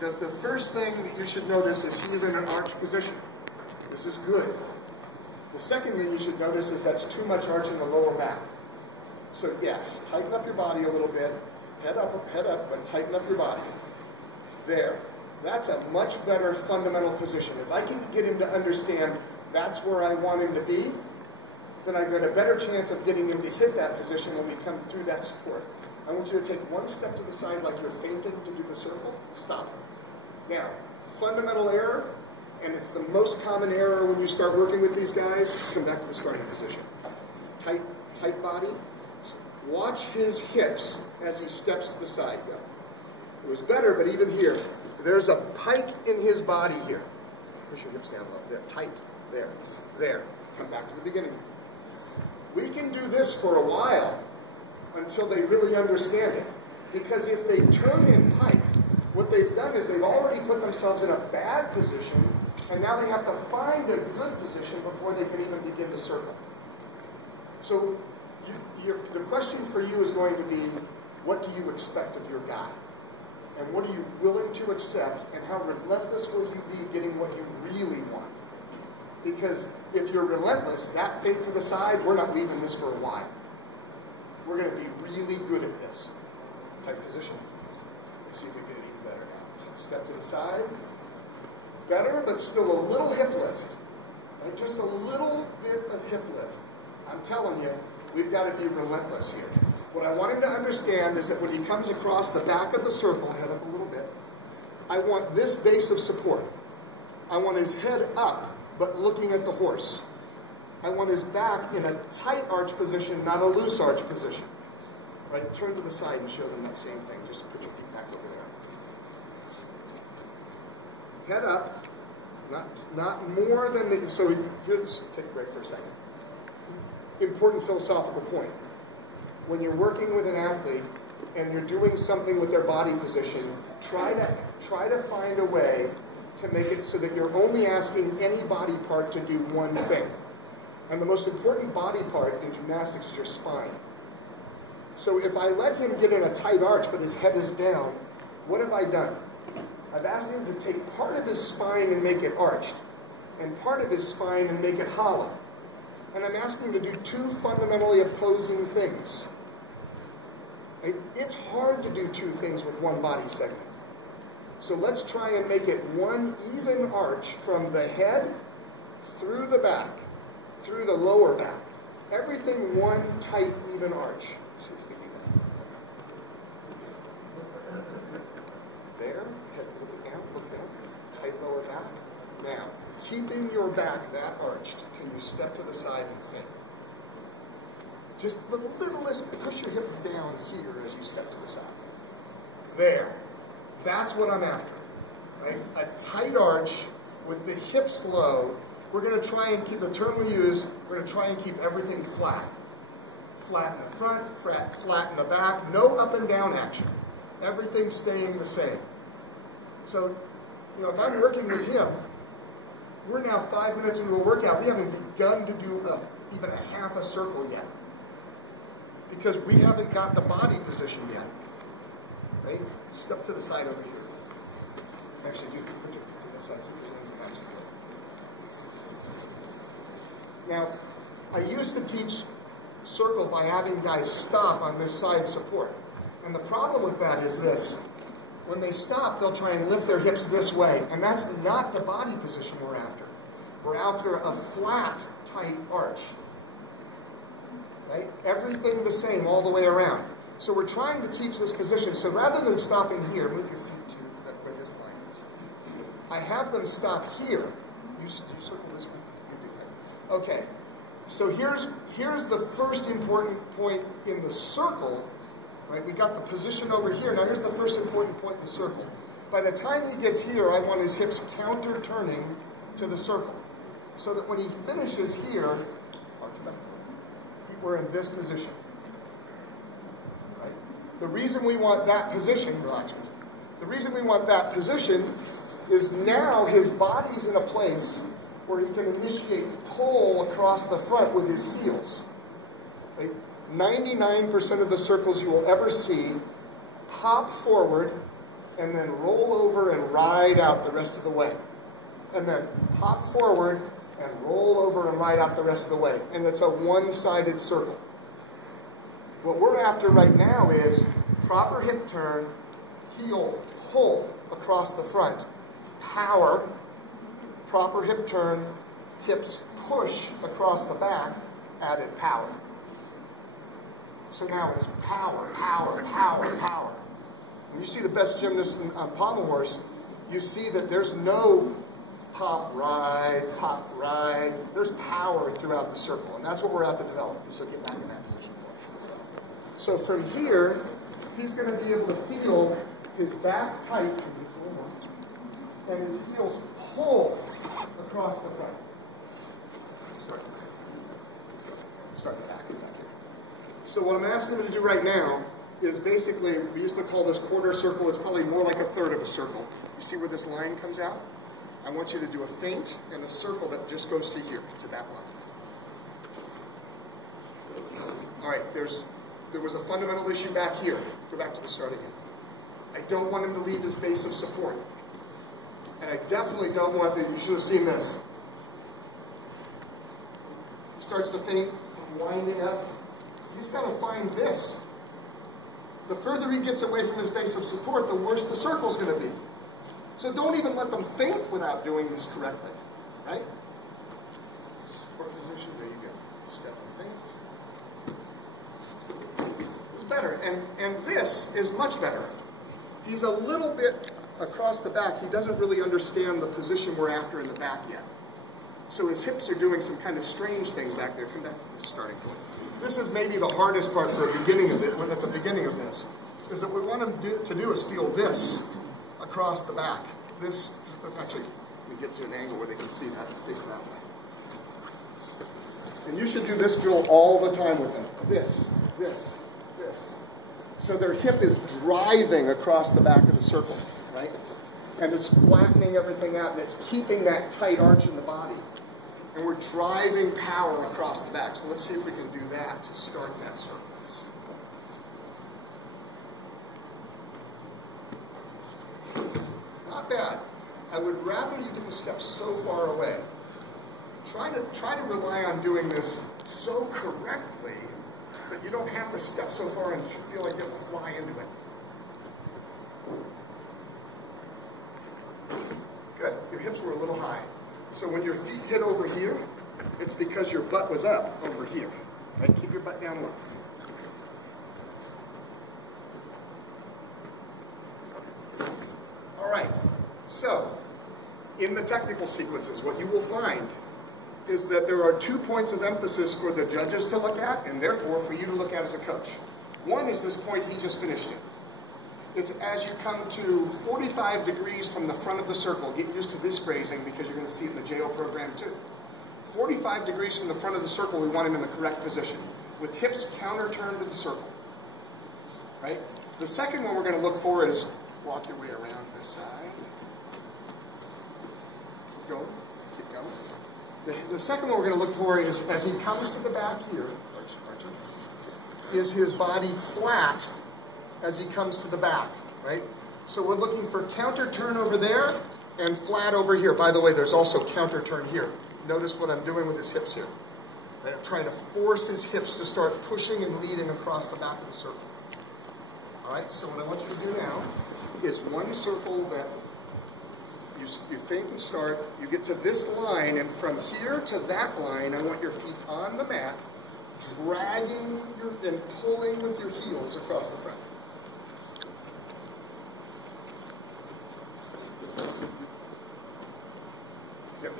the first thing that you should notice is he's in an arch position. This is good. The second thing you should notice is that's too much arch in the lower back. So yes, tighten up your body a little bit. Head up, but tighten up your body. There. That's a much better fundamental position. If I can get him to understand that's where I want him to be, then I've got a better chance of getting him to hit that position when we come through that support. I want you to take one step to the side like you're fainting to do the circle. Stop. Now, fundamental error, and it's the most common error when you start working with these guys, come back to the starting position. Tight body. Watch his hips as he steps to the side. Go. It was better, but even here, there's a pike in his body here. Push your hips down low. There, tight. There. There. Come back to the beginning. We can do this for a while until they really understand it. Because if they turn in pike, what they've done is they've already put themselves in a bad position, and now they have to find a good position before they can even begin to circle. So the question for you is going to be, what do you expect of your guy? And what are you willing to accept, and how relentless will you be getting what you really want? Because if you're relentless, that fade to the side, we're not leaving this for a while. We're going to be really good at this. Tight position. Let's see if we get it even better now. Step to the side. Better, but still a little hip lift. Right? Just a little bit of hip lift. I'm telling you, we've got to be relentless here. What I want him to understand is that when he comes across the back of the circle, head up a little bit, I want this base of support. I want his head up, but looking at the horse. I want his back in a tight arch position, not a loose arch position. Right? Turn to the side and show them that same thing. Just put your feet back over there. Head up, not more than the... So here's, take a break for a second. Important philosophical point. When you're working with an athlete and you're doing something with their body position, try to find a way to make it so that you're only asking any body part to do one thing. And the most important body part in gymnastics is your spine. So if I let him get in a tight arch but his head is down, what have I done? I've asked him to take part of his spine and make it arched, and part of his spine and make it hollow. And I'm asking him to do two fundamentally opposing things. It's hard to do two things with one body segment. So let's try and make it one even arch from the head through the back, through the lower back. Everything one tight, even arch. Let's see if we can do that. There, head look down, tight lower back. Now, keeping your back that arched, can you step to the side and feint? Just the littlest, push your hip down here as you step to the side. There. That's what I'm after. Right? A tight arch with the hips low. We're going to try and keep, the term we use, we're going to try and keep everything flat. Flat in the front, flat in the back. No up and down action. Everything staying the same. So, if I'm working with him, we're now 5 minutes into a workout. We haven't begun to do even a half a circle yet. Because we haven't got the body position yet. Right? Step to the side over here. Actually, you can put your feet to the side. Keep your hands in that support. Now, I used to teach circle by having guys stop on this side support. And the problem with that is this. When they stop, they'll try and lift their hips this way. And that's not the body position we're after. We're after a flat, tight arch. Right? Everything the same all the way around. So we're trying to teach this position. So rather than stopping here, move your feet to where this line is. I have them stop here. You circle this one. You do that. Okay. So here's the first important point in the circle. Right? We got the position over here. Now here's the first important point in the circle. By the time he gets here, I want his hips counter-turning to the circle. So that when he finishes here, arch back. We're in this position. Right? The reason we want that position, relax, the reason we want that position is now his body's in a place where he can initiate pull across the front with his heels. Right? 99% of the circles you will ever see pop forward and then roll over and ride out the rest of the way. And then pop forward and roll over and ride out the rest of the way. And it's a one-sided circle. What we're after right now is proper hip turn, heel pull across the front, power, proper hip turn, hips push across the back, added power. So now it's power, power, power, power. When you see the best gymnasts on Pommel horse, you see that there's no pop, ride, pop, ride. There's power throughout the circle, and that's what we're out to develop. So get back in that position for it. So from here, he's going to be able to feel his back tight, and his heels pull across the front. Start the back. So what I'm asking him to do right now is basically, we used to call this quarter circle, it's probably more like a third of a circle. You see where this line comes out? I want you to do a feint and a circle that just goes to here, to that line. All right, there was a fundamental issue back here. Go back to the start again. I don't want him to leave his base of support. And I definitely don't want that, you should have seen this. He starts to feint, winding up. He's got to find this. The further he gets away from his base of support, the worse the circle's going to be. So don't even let them feint without doing this correctly, right? Support position, there you go. Step and feint. It's better, and this is much better. He's a little bit across the back. He doesn't really understand the position we're after in the back yet. So his hips are doing some kind of strange things back there. Come back to the starting point. This is maybe the hardest part for the beginning of it, at the beginning of this, is that what we want him to do is feel this across the back. This, actually, let me get to an angle where they can see that, face that way. And you should do this drill all the time with them. This, this, this. So their hip is driving across the back of the circle, right? And it's flattening everything out, and it's keeping that tight arch in the body. And we're driving power across the back. So let's see if we can do that to start that circle. Not bad. I would rather you didn't step so far away. Try to rely on doing this so correctly that you don't have to step so far and feel like you have to fly into it. Good. Your hips were a little high. So when your feet hit over here, it's because your butt was up over here. Right? Keep your butt down low. All right. So, in the technical sequences, what you will find is that there are 2 points of emphasis for the judges to look at, and therefore for you to look at as a coach. One is this point he just finished it. It's as you come to 45 degrees from the front of the circle. Get used to this phrasing because you're going to see it in the JO program too. 45 degrees from the front of the circle, we want him in the correct position, with hips counter-turned to the circle. Right? The second one we're going to look for is walk your way around this side. Keep going. Keep going. The second one we're going to look for is, as he comes to the back here, is his body flat as he comes to the back, right? So we're looking for counter turn over there and flat over here. By the way, there's also counter turn here. Notice what I'm doing with his hips here. Right? I'm trying to force his hips to start pushing and leading across the back of the circle. All right, so what I want you to do now is one circle that you feint and start, you get to this line, and from here to that line, I want your feet on the mat, dragging and pulling with your heels across the front.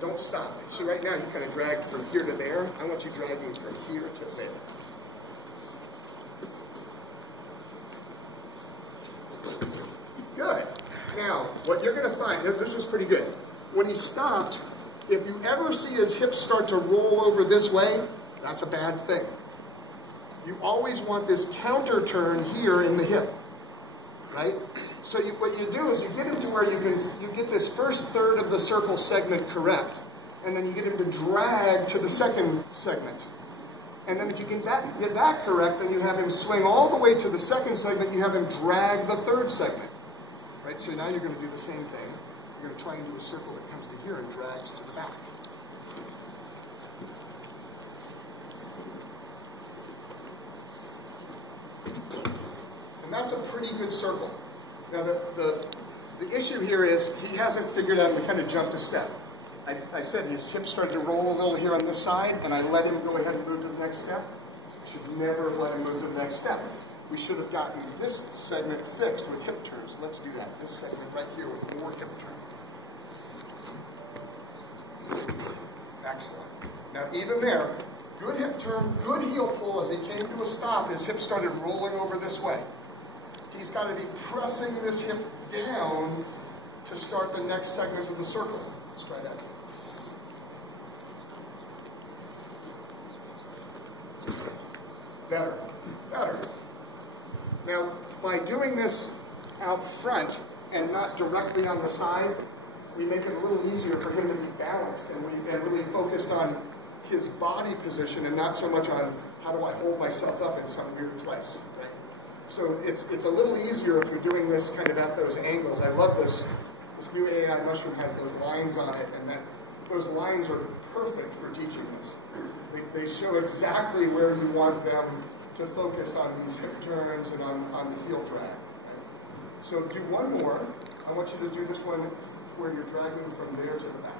Don't stop. So right now you kind of drag from here to there. I want you dragging from here to there. Good. Now, what you're going to find, this was pretty good. When he stopped, if you ever see his hips start to roll over this way, that's a bad thing. You always want this counter turn here in the hip, right? So what you do is you get him to where you get this first third of the circle segment correct, and then you get him to drag to the second segment. And then if you can get that correct, then you have him swing all the way to the second segment, you have him drag the third segment. right? So now you're going to do the same thing. You're going to try and do a circle that comes to here and drags to the back. And that's a pretty good circle. Now the issue here is he hasn't figured out, we kind of jumped a step. I said his hips started to roll a little here on this side, and I let him go ahead and move to the next step. Should never have let him move to the next step. We should have gotten this segment fixed with hip turns. Let's do that. This segment right here with more hip turn. Excellent. Now even there, good hip turn, good heel pull. As he came to a stop, his hip started rolling over this way. He's got to be pressing this hip down to start the next segment of the circle. Let's try that. Better, better. Now, by doing this out front and not directly on the side, we make it a little easier for him to be balanced, and we've been really focused on his body position and not so much on how do I hold myself up in some weird place, right? So it's a little easier if you're doing this kind of at those angles. I love this. This new AI mushroom has those lines on it, and those lines are perfect for teaching this. They show exactly where you want them to focus on these hip turns and on the heel drag. So do one more. I want you to do this one where you're dragging from there to the back.